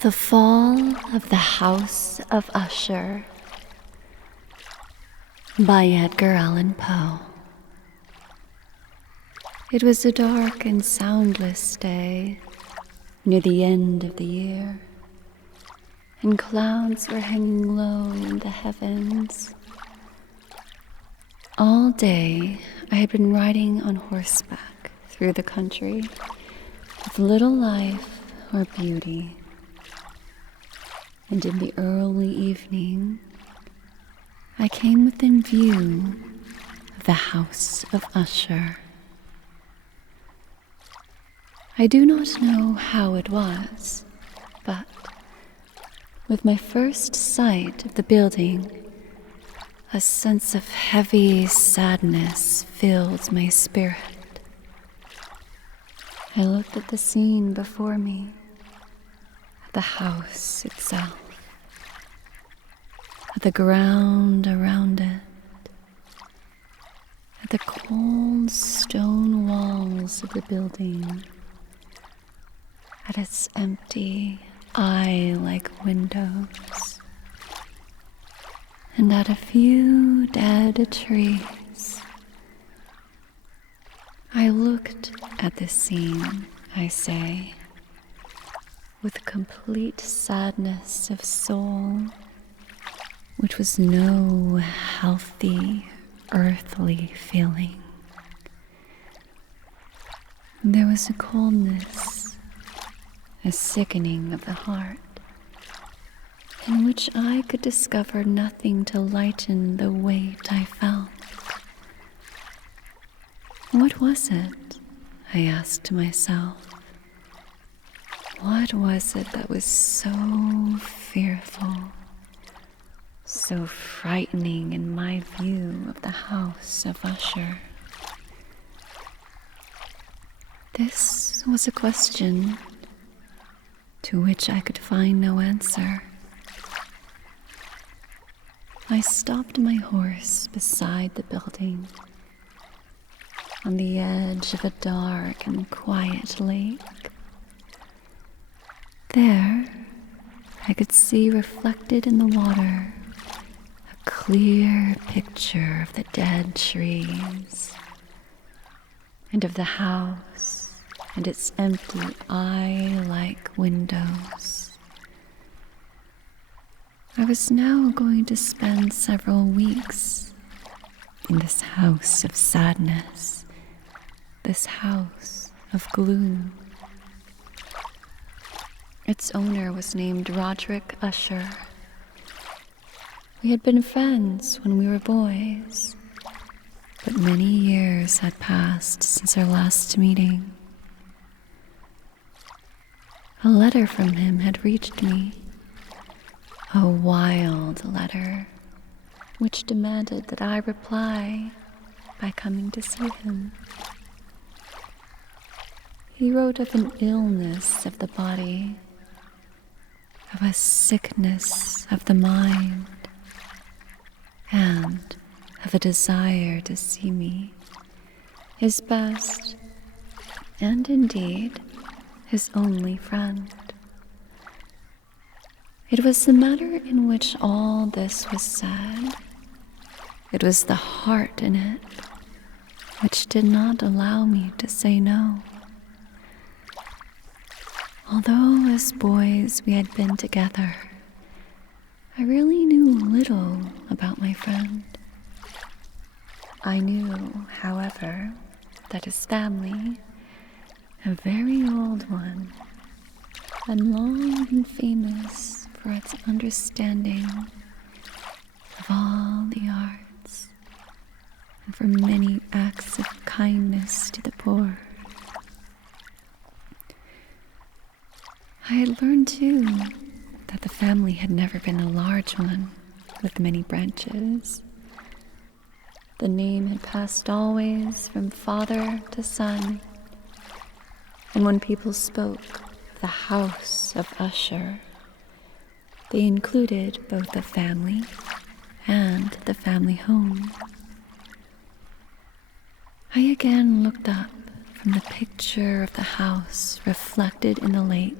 The Fall of the House of Usher by Edgar Allan Poe. It was a dark and soundless day near the end of the year, and clouds were hanging low in the heavens. All day I had been riding on horseback through the country with little life or beauty. And in the early evening, I came within view of the House of Usher. I do not know how it was, but with my first sight of the building, a sense of heavy sadness filled my spirit. I looked at the scene before me, at the house itself, at the ground around it, at the cold stone walls of the building, at its empty, eye-like windows, and at a few dead trees. I looked at this scene, I say, with complete sadness of soul, which was no healthy, earthly feeling. There was a coldness, a sickening of the heart, in which I could discover nothing to lighten the weight I felt. What was it? I asked myself. What was it that was so fearful, so frightening in my view of the House of Usher? This was a question to which I could find no answer. I stopped my horse beside the building, on the edge of a dark and quiet lake. There, I could see reflected in the water a clear picture of the dead trees, and of the house and its empty eye-like windows. I was now going to spend several weeks in this house of sadness, this house of gloom. Its owner was named Roderick Usher. We had been friends when we were boys, but many years had passed since our last meeting. A letter from him had reached me, a wild letter, which demanded that I reply by coming to see him. He wrote of an illness of the body, of a sickness of the mind, and of a desire to see me, his best, and indeed his only friend. It was the manner in which all this was said, it was the heart in it, which did not allow me to say no. Although as boys we had been together, I really knew little about my friend. I knew, however, that his family, a very old one, had long been famous for its understanding of all the arts and for many acts of kindness to the poor. I had learned, too, that the family had never been a large one with many branches. The name had passed always from father to son, and when people spoke of the House of Usher, they included both the family and the family home. I again looked up from the picture of the house reflected in the lake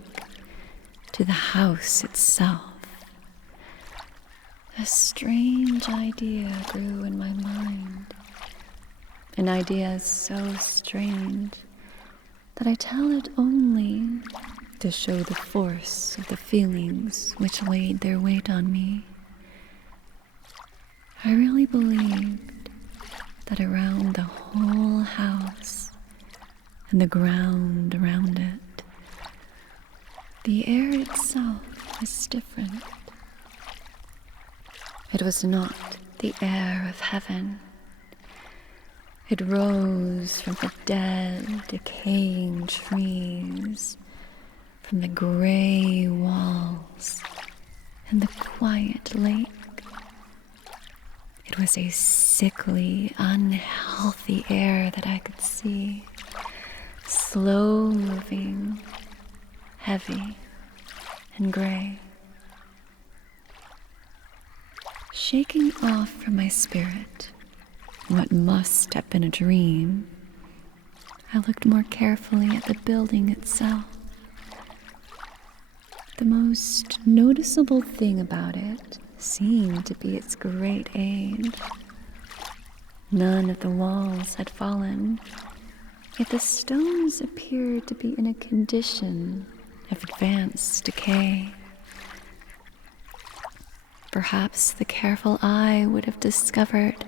to the house itself. A strange idea grew in my mind. An idea so strange that I tell it only to show the force of the feelings which laid their weight on me. I really believed that around the whole house and the ground around it, the air itself was different. It was not the air of heaven. It rose from the dead, decaying trees, from the gray walls and the quiet lake. It was a sickly, unhealthy air that I could see, slow moving, heavy and gray. Shaking off from my spirit what must have been a dream, I looked more carefully at the building itself. The most noticeable thing about it seemed to be its great age. None of the walls had fallen, yet the stones appeared to be in a condition of advanced decay. Perhaps the careful eye would have discovered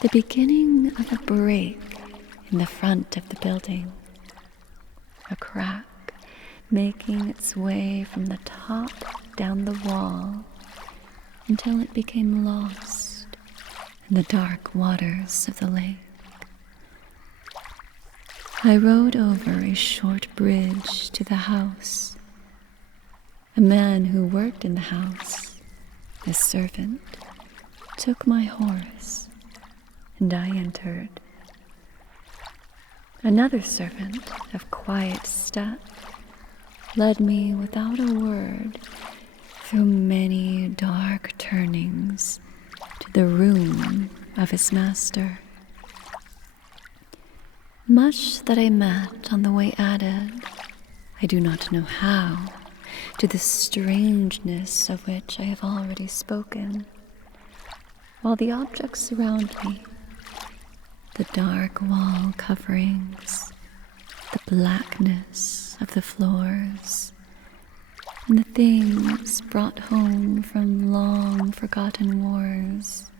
the beginning of a break in the front of the building, a crack making its way from the top down the wall until it became lost in the dark waters of the lake. I rode over a short bridge to the house. A man who worked in the house, a servant, took my horse, and I entered. Another servant of quiet step led me without a word through many dark turnings to the room of his master. Much that I met on the way added, I do not know how, to the strangeness of which I have already spoken, while the objects around me, the dark wall coverings, the blackness of the floors, and the things brought home from long forgotten wars,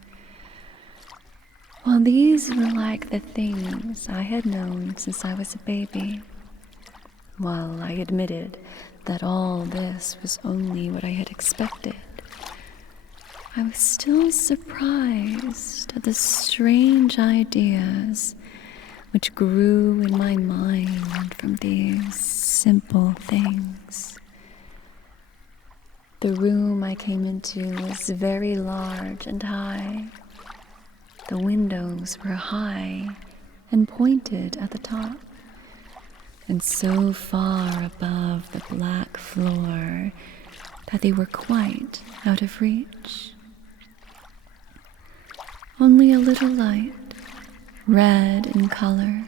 while these were like the things I had known since I was a baby, while I admitted that all this was only what I had expected, I was still surprised at the strange ideas which grew in my mind from these simple things. The room I came into was very large and high. The windows were high and pointed at the top, and so far above the black floor that they were quite out of reach. Only a little light, red in color,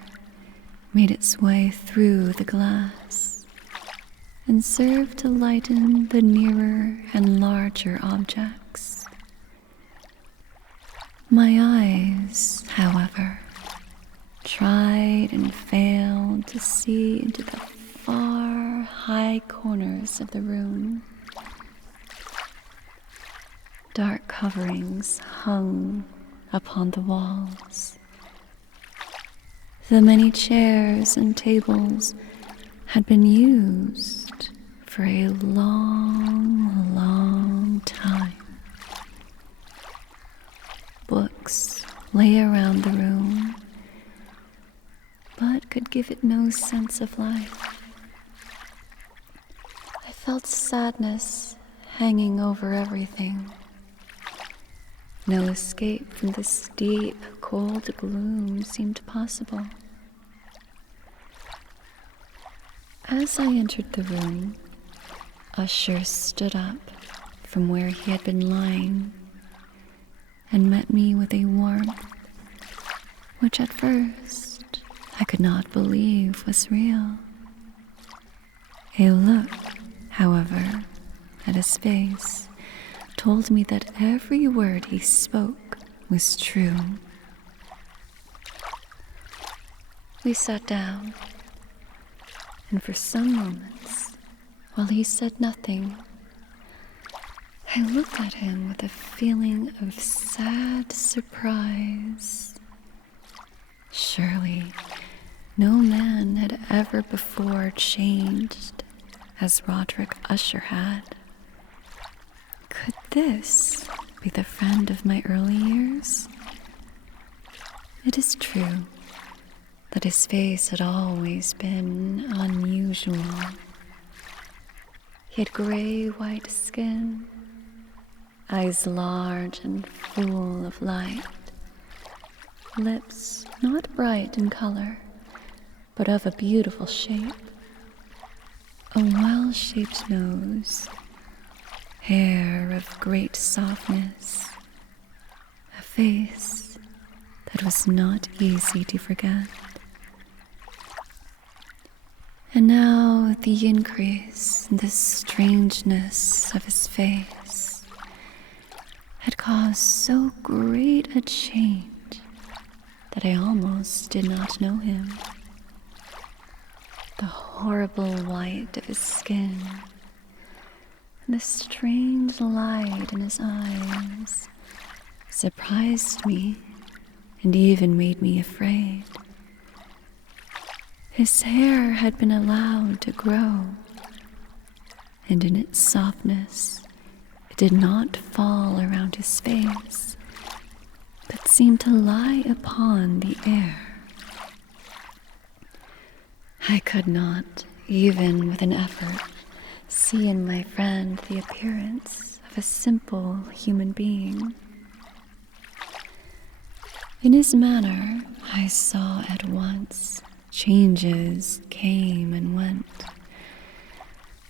made its way through the glass and served to lighten the nearer and larger objects. My eyes, however, tried and failed to see into the far, high corners of the room. Dark coverings hung upon the walls. The many chairs and tables had been used for a long, long time. Books lay around the room, but could give it no sense of life. I felt sadness hanging over everything. No escape from this deep, cold gloom seemed possible. As I entered the room, Usher stood up from where he had been lying and met me with a warmth which at first I could not believe was real. A look, however, his face told me that every word he spoke was true. We sat down, and for some moments, while he said nothing, I looked at him with a feeling of sad surprise. Surely, no man had ever before changed as Roderick Usher had. Could this be the friend of my early years? It is true that his face had always been unusual. He had gray-white skin, eyes large and full of light, lips not bright in color, but of a beautiful shape, a well-shaped nose, hair of great softness, a face that was not easy to forget. And now the increase in the strangeness of his face had caused so great a change that I almost did not know him. The horrible white of his skin and the strange light in his eyes surprised me and even made me afraid. His hair had been allowed to grow, and in its softness, it did not fall around his face, but seemed to lie upon the air. I could not, even with an effort, see in my friend the appearance of a simple human being. In his manner, I saw at once changes came and went,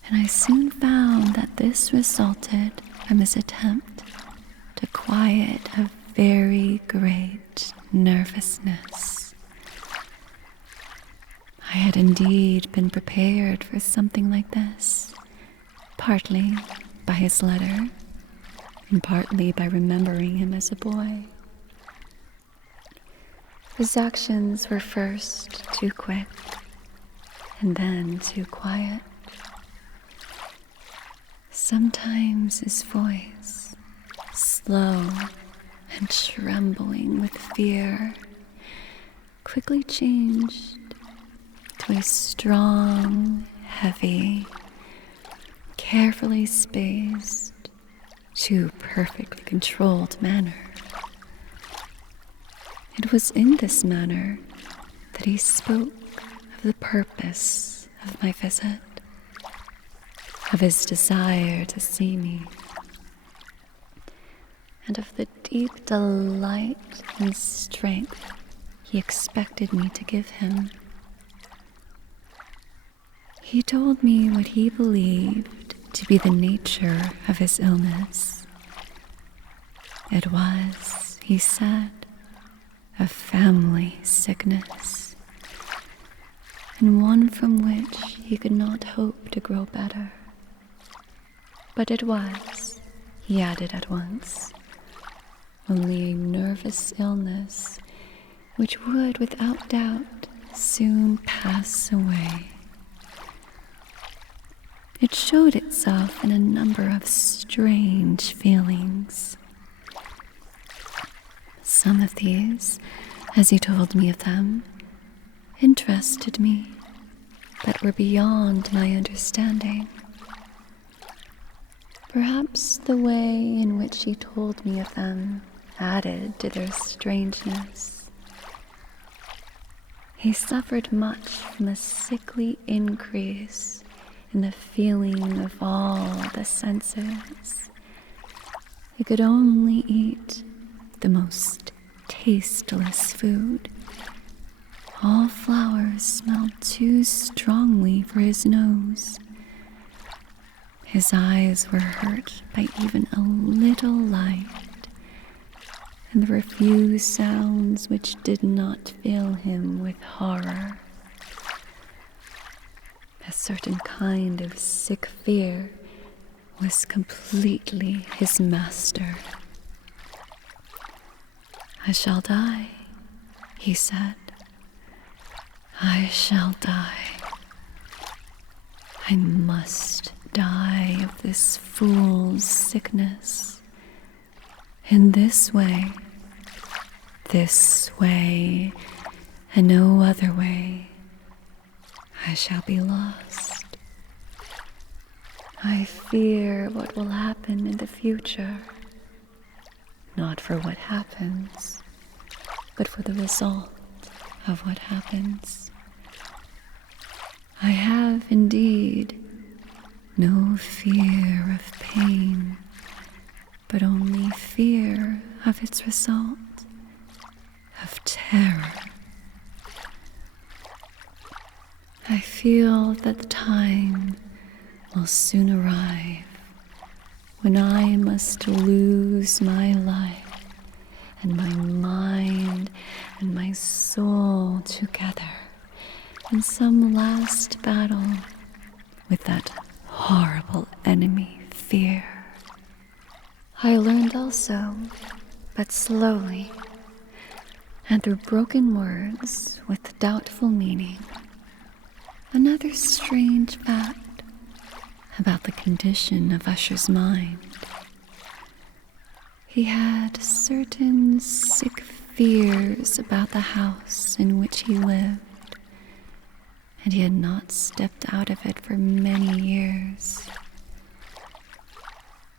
and I soon found that this resulted from his attempt to quiet a very great nervousness. I had indeed been prepared for something like this, partly by his letter, and partly by remembering him as a boy. His actions were first too quick, and then too quiet. Sometimes his voice, slow and trembling with fear, quickly changed to a strong, heavy, carefully spaced, too perfectly controlled manner. It was in this manner that he spoke of the purpose of my visit, of his desire to see me, and of the deep delight and strength he expected me to give him. He told me what he believed to be the nature of his illness. It was, he said, a family sickness, and one from which he could not hope to grow better. But it was, he added at once, only a nervous illness which would without doubt soon pass away. It showed itself in a number of strange feelings. Some of these, as he told me of them, interested me, but were beyond my understanding. Perhaps the way in which he told me of them added to their strangeness. He suffered much from a sickly increase in the feeling of all the senses. He could only eat the most tasteless food. All flowers smelled too strongly for his nose. His eyes were hurt by even a little light, and there were few sounds which did not fill him with horror. A certain kind of sick fear was completely his master. "I shall die," he said. "I shall die. I must die of this fool's sickness. In this way, and no other way, I shall be lost. I fear what will happen in the future, not for what happens, but for the result of what happens. I have indeed no fear of pain, but only fear of its result, of terror. I feel that the time will soon arrive when I must lose my life and my mind and my soul together in some last battle with that horrible enemy, fear. I learned also, but slowly, and through broken words with doubtful meaning, another strange fact about the condition of Usher's mind. He had certain sick fears about the house in which he lived, and he had not stepped out of it for many years.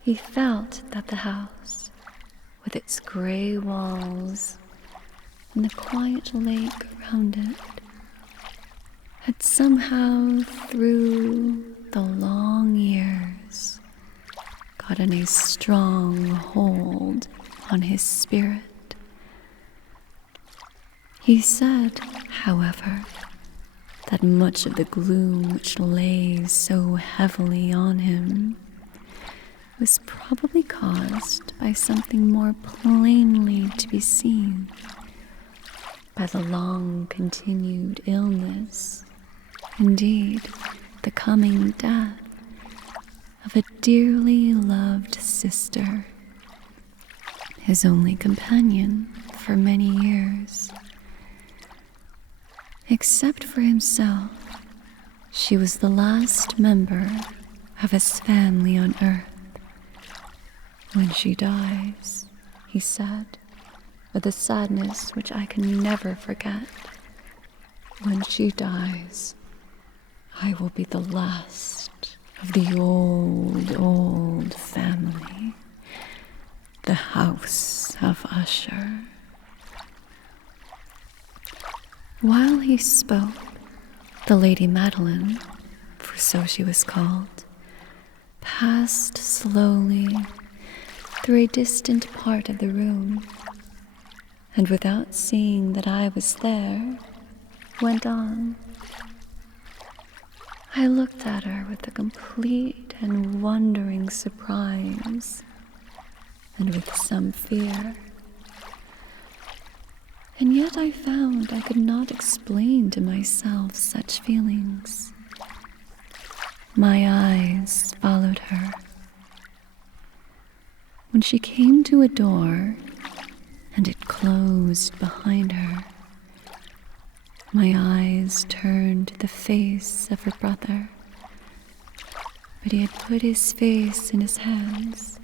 He felt that the house, with its gray walls and the quiet lake around it, had somehow, through the long years, gotten a strong hold on his spirit. He said, however, that much of the gloom which lay so heavily on him was probably caused by something more plainly to be seen, by the long-continued illness, indeed, the coming death of a dearly loved sister, his only companion for many years. Except for himself, she was the last member of his family on earth. "When she dies," he said, with a sadness which I can never forget, "when she dies, I will be the last of the old family, the House of Usher." While he spoke, the Lady Madeline, for so she was called, passed slowly through a distant part of the room, and without seeing that I was there, went on. I looked at her with a complete and wondering surprise, and with some fear. And yet I found I could not explain to myself such feelings. My eyes followed her. When she came to a door, and it closed behind her, my eyes turned to the face of her brother, but he had put his face in his hands,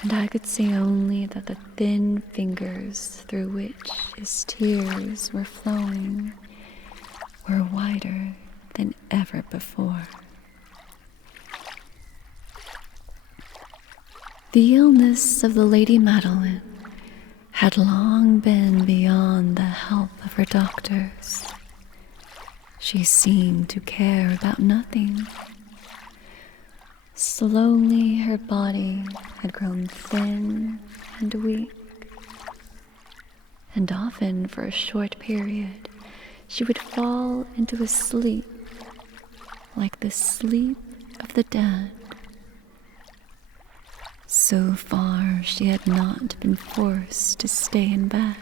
and I could see only that the thin fingers through which his tears were flowing were whiter than ever before. The illness of the Lady Madeline had long been beyond the help of her doctors. She seemed to care about nothing. Slowly her body had grown thin and weak, and often for a short period she would fall into a sleep like the sleep of the dead. So far she had not been forced to stay in bed,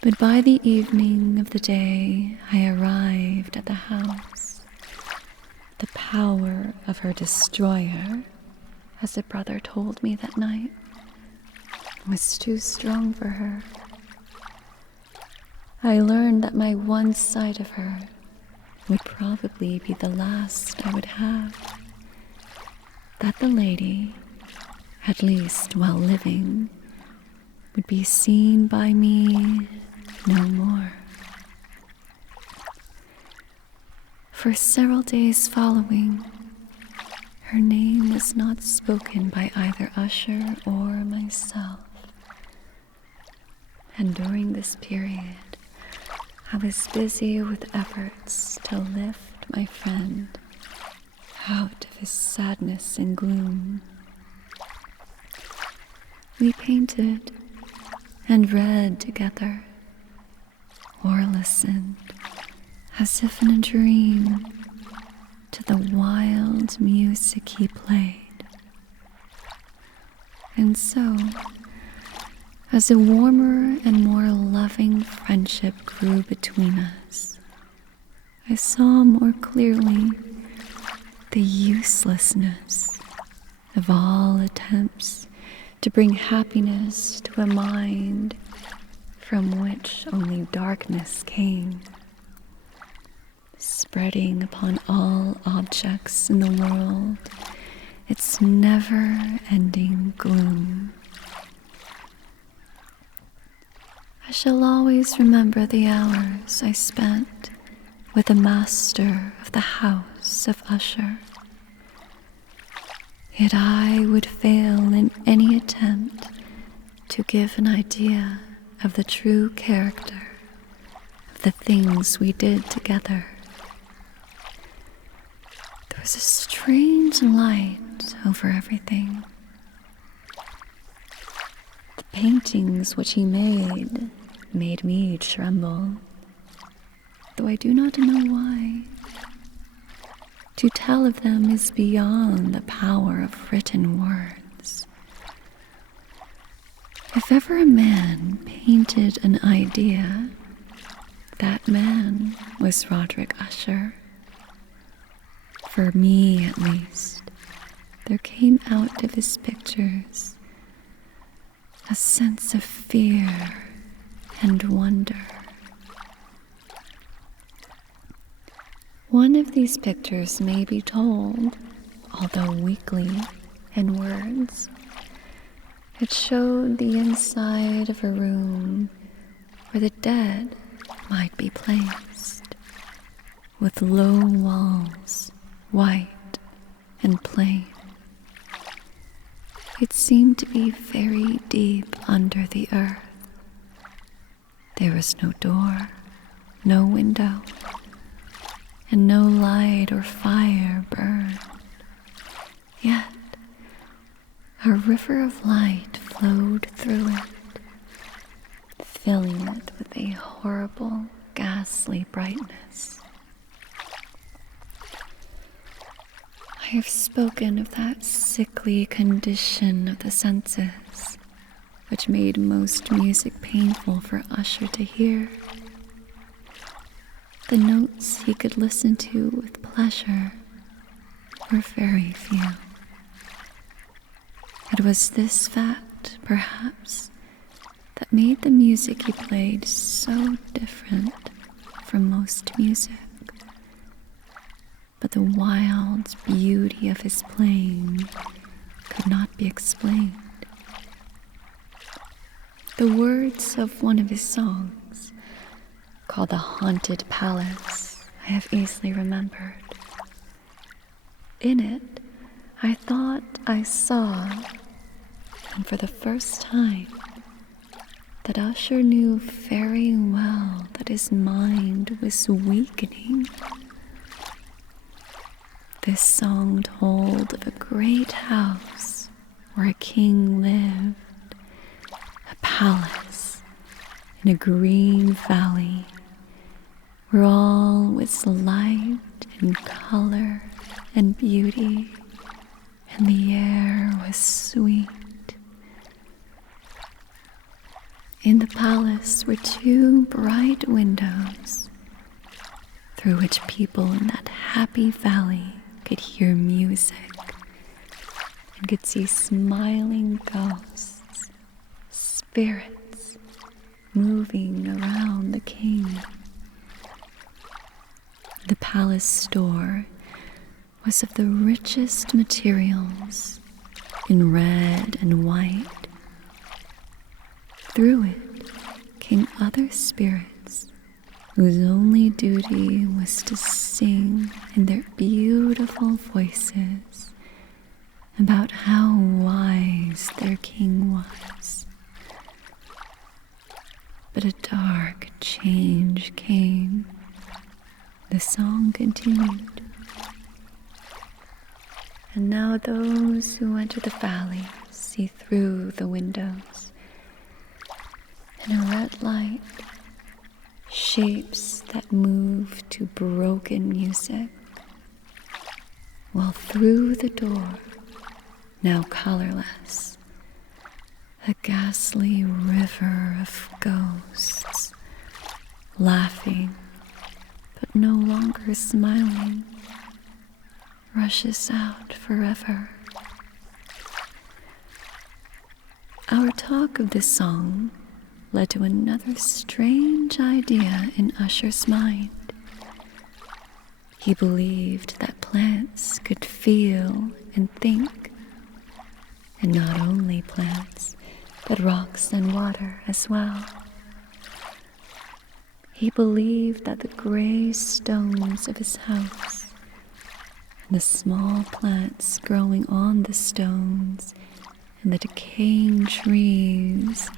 but by the evening of the day I arrived at the house, the power of her destroyer, as a brother told me that night, was too strong for her. I learned that my one sight of her would probably be the last I would have. That the lady, at least while living, would be seen by me no more. For several days following, her name was not spoken by either Usher or myself. And during this period, I was busy with efforts to lift my friend out of his sadness and gloom. We painted and read together, or listened, as if in a dream, to the wild music he played. And so, as a warmer and more loving friendship grew between us, I saw more clearly the uselessness of all attempts to bring happiness to a mind from which only darkness came, spreading upon all objects in the world its never-ending gloom. I shall always remember the hours I spent with the master of the House of Usher. Yet I would fail in any attempt to give an idea of the true character of the things we did together. There was a strange light over everything. The paintings which he made me tremble, though I do not know why. To tell of them is beyond the power of written words. If ever a man painted an idea, that man was Roderick Usher. For me, at least, there came out of his pictures a sense of fear and wonder. One of these pictures may be told, although weakly, in words. It showed the inside of a room where the dead might be placed, with low walls, white and plain. It seemed to be very deep under the earth. There was no door, no window, and no light or fire burned. Yet a river of light flowed through it, filling it with a horrible, ghastly brightness. I have spoken of that sickly condition of the senses, which made most music painful for Usher to hear. The notes he could listen to with pleasure were very few. It was this fact, perhaps, that made the music he played so different from most music. But the wild beauty of his playing could not be explained. The words of one of his songs, called The Haunted Palace, I have easily remembered. In it, I thought I saw, and for the first time, that Usher knew very well that his mind was weakening. This song told of a great house where a king lived, a palace in a green valley where all was light and color and beauty, and the air was sweet. In the palace were 2 bright windows through which people in that happy valley could hear music and could see smiling ghosts, spirits moving around the king. The palace store was of the richest materials, in red and white. Through it came other spirits whose only duty was to sing in their beautiful voices about how wise their king was. But a dark change came. The song continued. And now those who enter the valley see through the windows. In a red light, shapes that move to broken music, while through the door, now colorless, a ghastly river of ghosts, laughing but no longer smiling, rushes out forever. Our talk of this song led to another strange idea in Usher's mind. He believed that plants could feel and think, and not only plants, but rocks and water as well. He believed that the gray stones of his house and the small plants growing on the stones and the decaying trees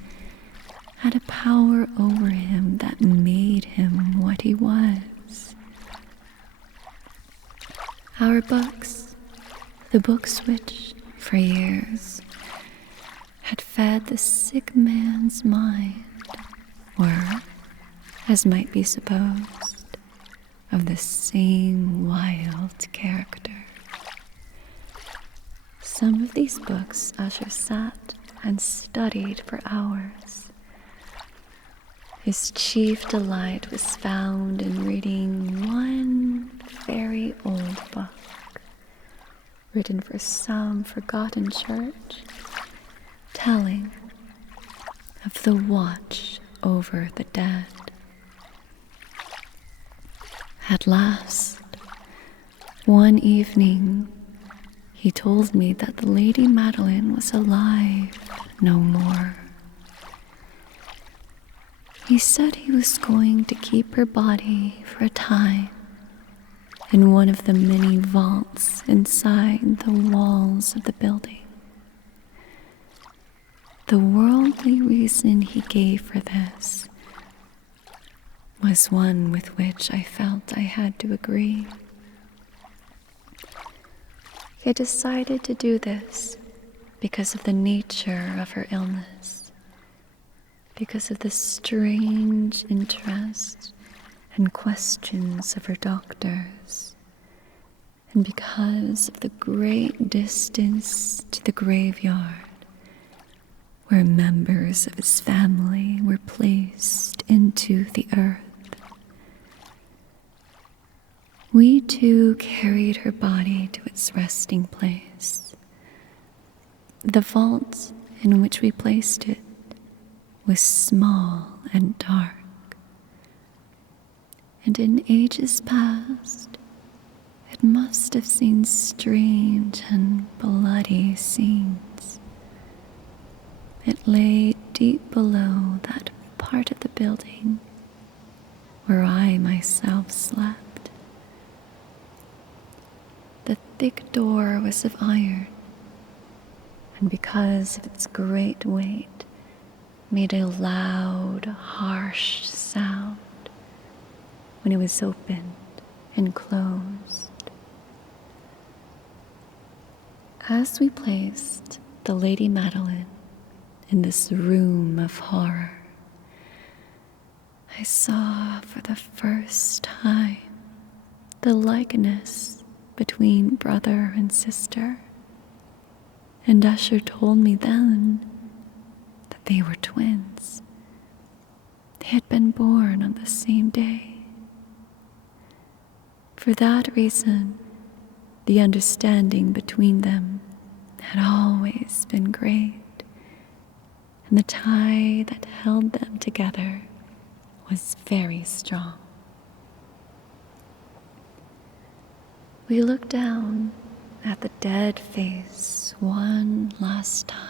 had a power over him that made him what he was. Our books, the books which, for years, had fed the sick man's mind, were, as might be supposed, of the same wild character. Some of these books Usher sat and studied for hours. His chief delight was found in reading one very old book, written for some forgotten church, telling of the watch over the dead. At last, one evening, he told me that the Lady Madeline was alive no more. He said he was going to keep her body for a time in one of the many vaults inside the walls of the building. The worldly reason he gave for this was one with which I felt I had to agree. He had decided to do this because of the nature of her illness, because of the strange interest and questions of her doctors, and because of the great distance to the graveyard where members of his family were placed into the earth. We too carried her body to its resting place. The vault in which we placed it was small and dark, and in ages past it must have seen strange and bloody scenes. It lay deep below that part of the building where I myself slept. The thick door was of iron, and because of its great weight, made a loud, harsh sound when it was opened and closed. As we placed the Lady Madeline in this room of horror, I saw for the first time the likeness between brother and sister, and Usher told me then that they were twins. They had been born on the same day. For that reason, The understanding between them had always been great, and the tie that held them together was very strong. We looked down at the dead face one last time,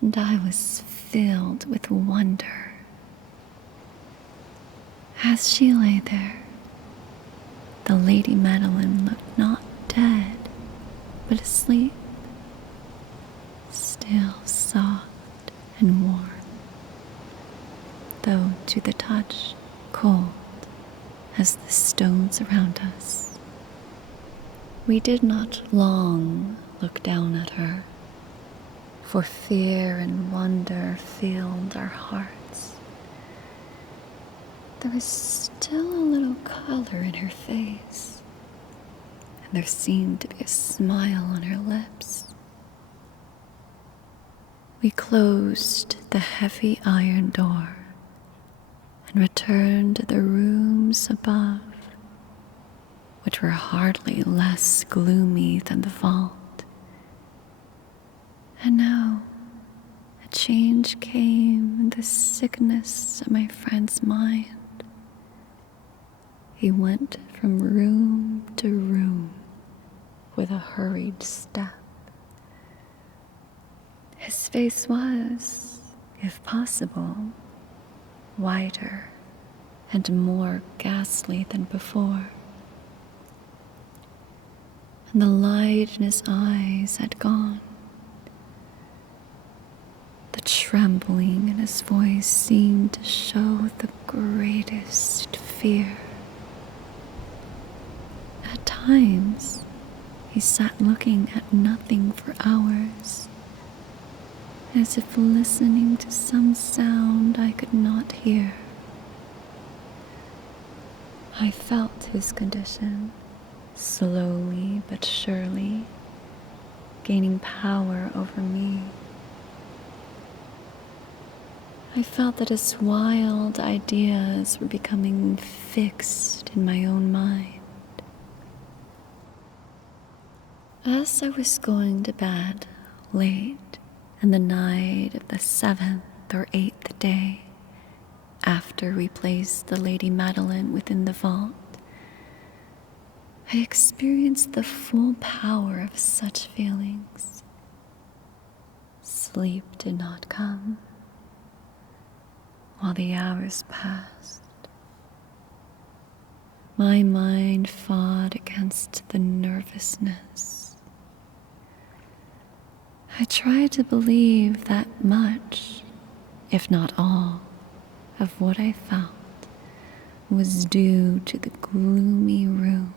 and I was filled with wonder. As she lay there, the Lady Madeline looked not dead, but asleep, still soft and warm, though to the touch cold as the stones around us. We did not long look down at her, for fear and wonder filled our hearts. There was still a little color in her face, and there seemed to be a smile on her lips. We closed the heavy iron door and returned to the rooms above, which were hardly less gloomy than the vault. And now a change came in the sickness of my friend's mind. He went from room to room with a hurried step. His face was, if possible, whiter and more ghastly than before, and the light in his eyes had gone. The trembling in his voice seemed to show the greatest fear. At times, he sat looking at nothing for hours, as if listening to some sound I could not hear. I felt his condition, slowly but surely, gaining power over me. I felt that his wild ideas were becoming fixed in my own mind. As I was going to bed late in the night of the 7th or 8th day after we placed the Lady Madeline within the vault, I experienced the full power of such feelings. Sleep did not come while the hours passed. My mind fought against the nervousness. I tried to believe that much, if not all, of what I felt was due to the gloomy room,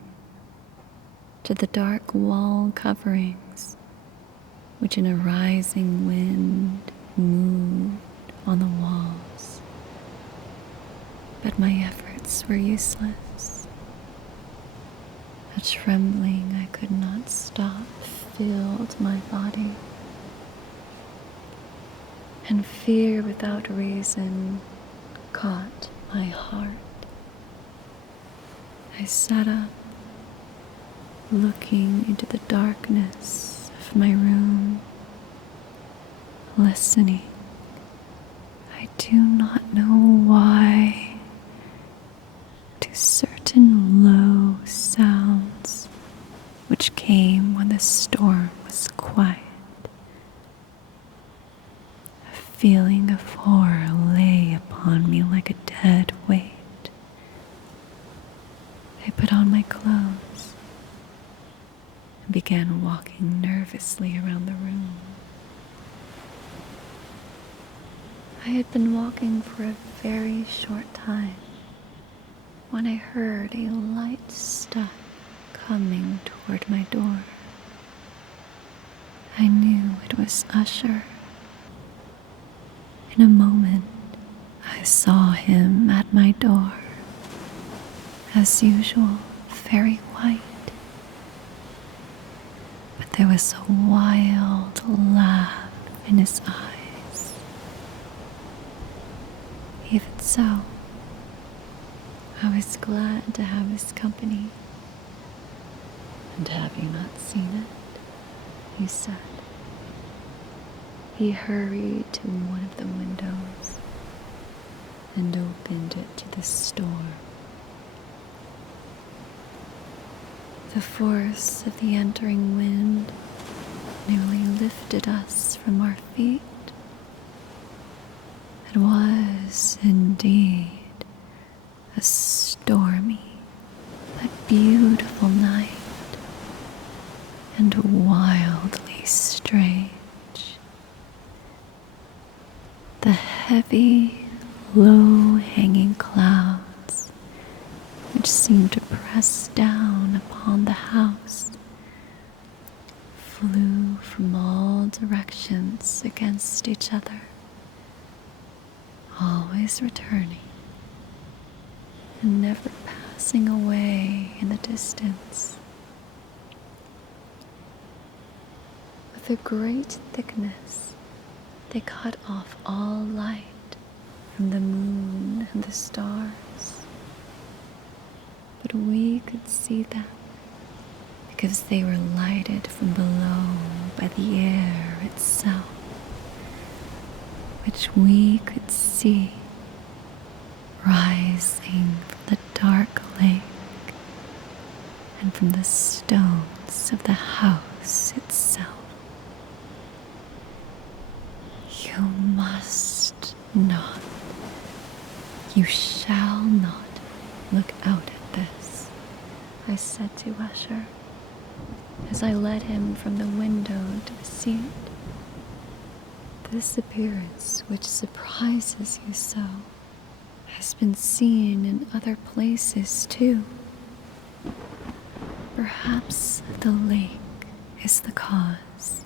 to the dark wall coverings, which in a rising wind moved on the walls. But my efforts were useless. A trembling I could not stop filled my body, and fear without reason caught my heart. I sat up, looking into the darkness of my room, listening. I do not know why, to certain low sounds which came when the storm was quiet. A feeling of horror lay upon me like a dead weight. I put on my clothes and began walking nervously around the room. I had been walking for a very short time when I heard a light step coming toward my door. I knew it was Usher. In a moment, I saw him at my door, as usual, very white. But there was a wild laugh in his eyes. Even so, I was glad to have his company. And have you not seen it? He said. He hurried to one of the windows and opened it to the storm. The force of the entering wind nearly lifted us from our feet. It was indeed a stormy but beautiful night, and wildly strange. The heavy, low-hanging clouds, which seemed to press down upon the house, flew from all directions against each other, always returning and never passing away in the distance. With a great thickness, they cut off all light from the moon and the stars. But we could see them because they were lighted from below by the air itself, which we could see rising from the dark lake and from the stones of the house itself. You must not, you shall not look out at this, I said to Usher, as I led him from the window to the seat. This appearance, which surprises you so, has been seen in other places too. Perhaps the lake is the cause.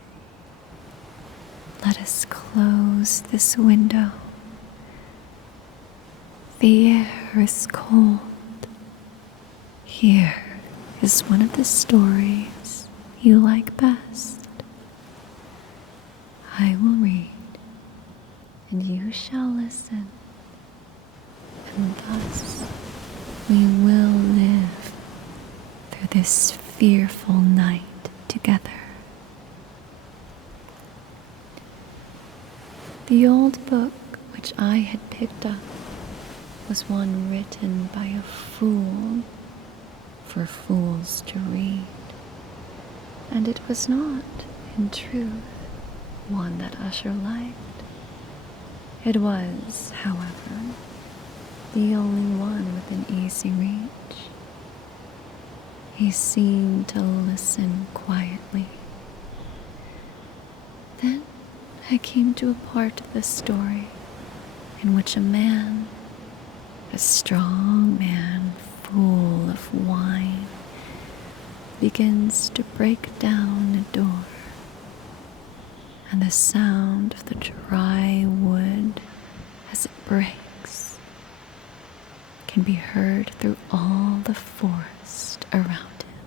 Let us close this window. The air is cold. Here is one of the stories you like best. I will read, and you shall listen, and thus we will live through this fearful night together. The old book which I had picked up was one written by a fool for fools to read, and it was not, in truth, one that Usher liked. It was, however, the only one within easy reach. He seemed to listen quietly. Then I came to a part of the story in which a man, a strong man full of wine, begins to break down a door, and the sound of the dry wood as it breaks can be heard through all the forest around him.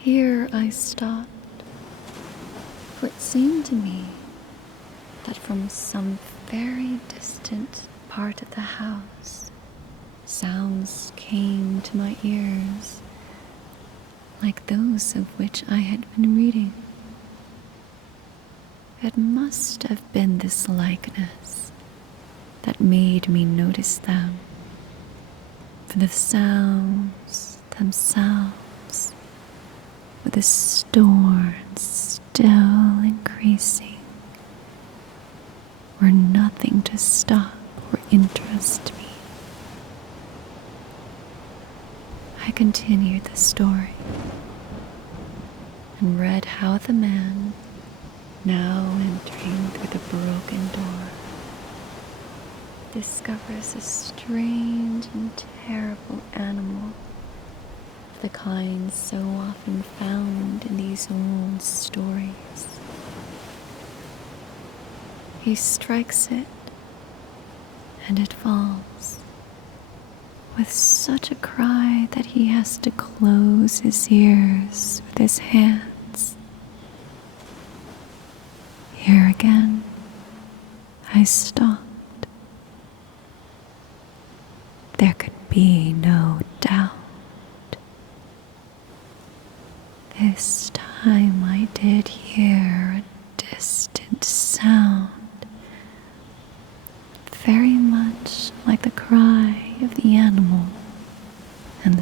Here I stopped, for it seemed to me that from some very distant part of the house, sounds came to my ears like those of which I had been reading. It must have been this likeness that made me notice them, for the sounds themselves, with the storm still increasing, were nothing to stop or interest me. I continued the story and read how the man, now entering through the broken door, discovers a strange and terrible animal of the kind so often found in these old stories. He strikes it, and it falls with such a cry that he has to close his ears with his hands. Here again, I stopped. There could be no doubt.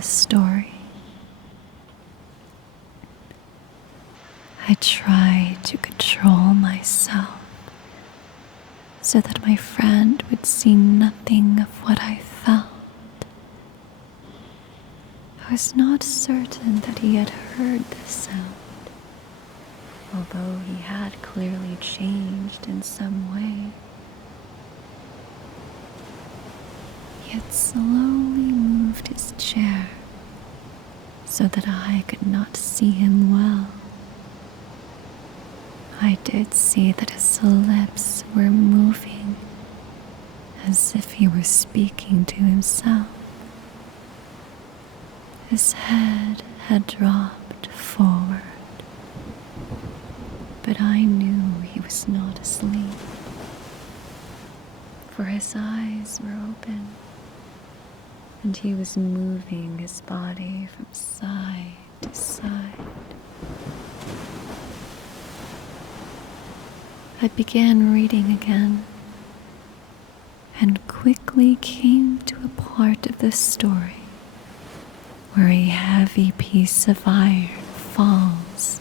story. I tried to control myself so that my friend would see nothing of what I felt. I was not certain that he had heard the sound, although he had clearly changed in some way. He had slowly moved his chair so that I could not see him well. I did see that his lips were moving as if he were speaking to himself. His head had dropped forward, but I knew he was not asleep, for his eyes were open, and he was moving his body from side to side. I began reading again, and quickly came to a part of the story where a heavy piece of iron falls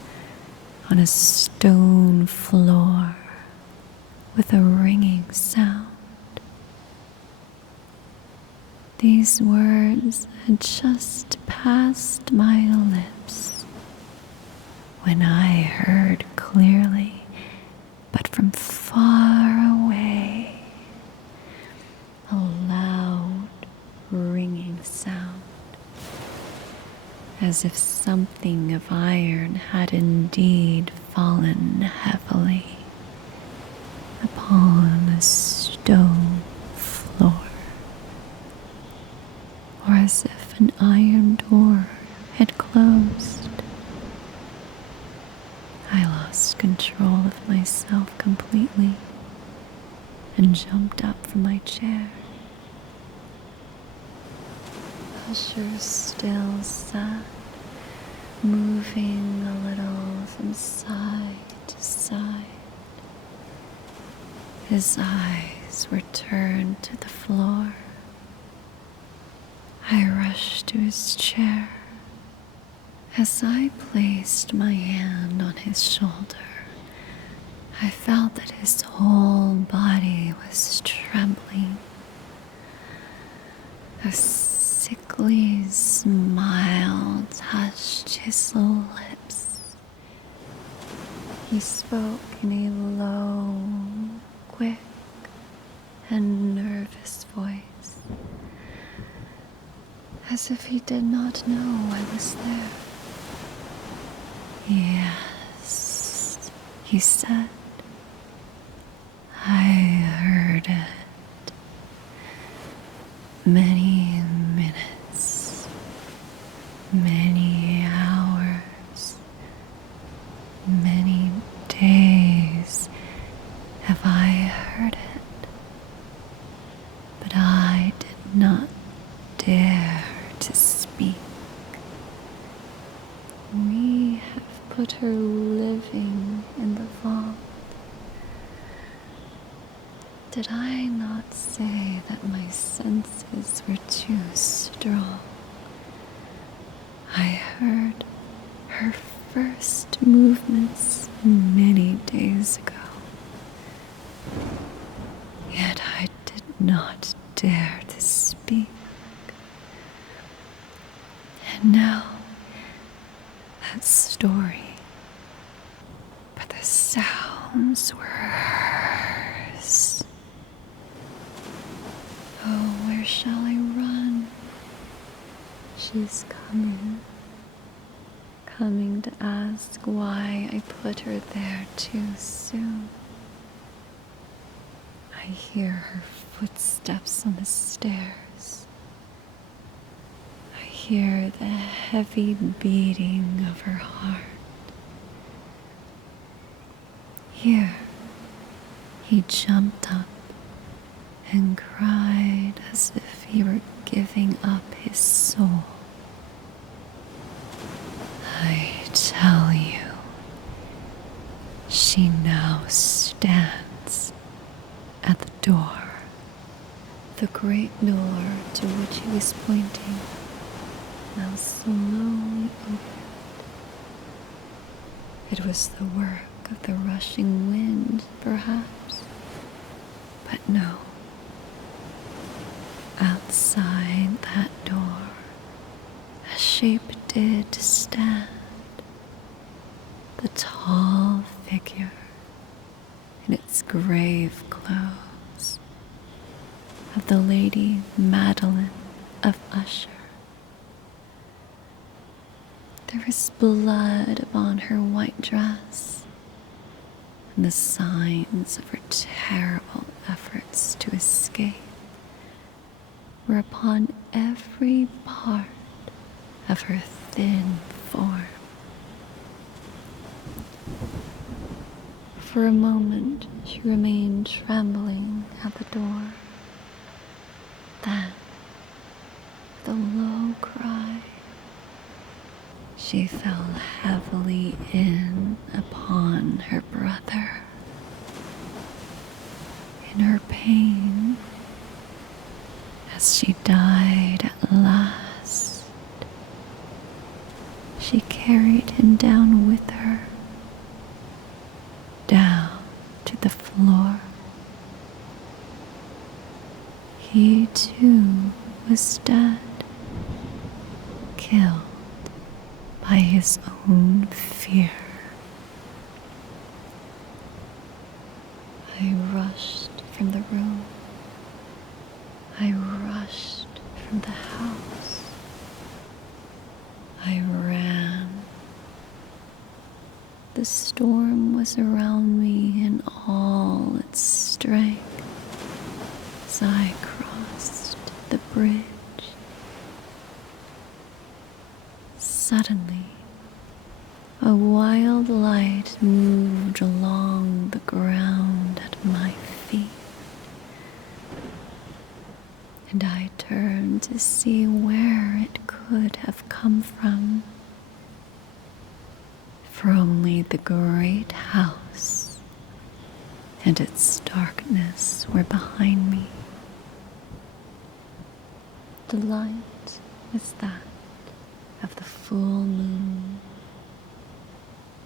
on a stone floor with a ringing sound. These words had just passed my lips when I heard clearly, but from far away, a loud ringing sound, as if something of iron had indeed fallen heavily upon the stone floor, or as if an iron door had closed. I lost control of myself completely and jumped up from my chair. Usher still sat, moving a little from side to side. His eyes were turned to the floor. I rushed to his chair. As I placed my hand on his shoulder, I felt that his whole body was trembling. A sickly smile touched his lips. He spoke in a low, quick, and nervous voice, as if he did not know I was there. "Yes," he said, "I heard it. Many minutes, many hours, many days have I heard it, but I did not dare to speak. We have put her living in the vault. Did I not say that my senses were too strong? I heard her first movements many days ago, yet I did not dare to speak. And now, that story, but the sounds were hers. Oh, where shall I run? She's coming to ask why I put her there too soon. I hear her footsteps on the stairs. I hear the heavy beating of her heart. Here, he jumped up and cried as if he were giving up his soul. I tell you, she now stands at the door, the great door to which he was pointing. now slowly opened. It was the work of the rushing wind, perhaps, but no. Outside that door, a shape did stand, the tall figure in its grave clothes of the Lady Madeline of Usher. There was blood upon her white dress, and the signs of her terrible efforts to escape were upon every part of her thin form. For a moment she remained trembling at the door. Then, with a low cry, she fell heavily in upon her brother. In her pain, as she died at last, she carried him down with her, down to the floor. He too was dead, killed by his own fear. I rushed from the room. I rushed from the house. I ran. The storm was around me in all its strength as I crossed the bridge. Suddenly, a wild light moved along the ground at my feet, and I turned to see where it could have come from. For only the great house and its darkness were behind me. The light was that of the full moon,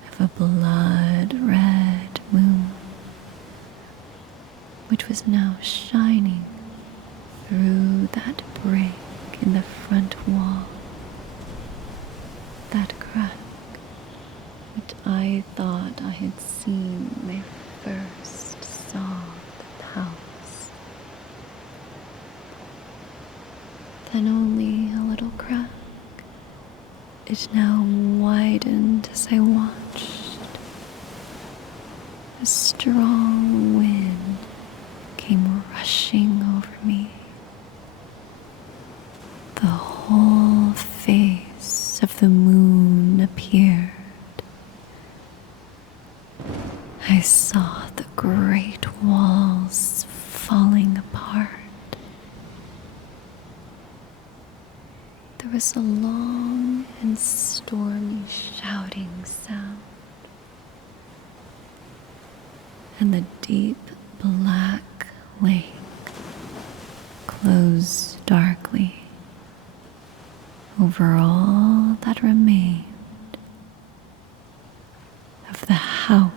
of a blood-red moon, which was now shining through that break in the front wall, that crack which I thought I had seen when I first saw the house. Then only a little crack. It now widened as I watched. A strong wind came rushing over me. The whole face of the moon appeared. I saw the great walls falling apart. There was a long and stormy shouting sound, and the deep black lake closed darkly over all that remained of the house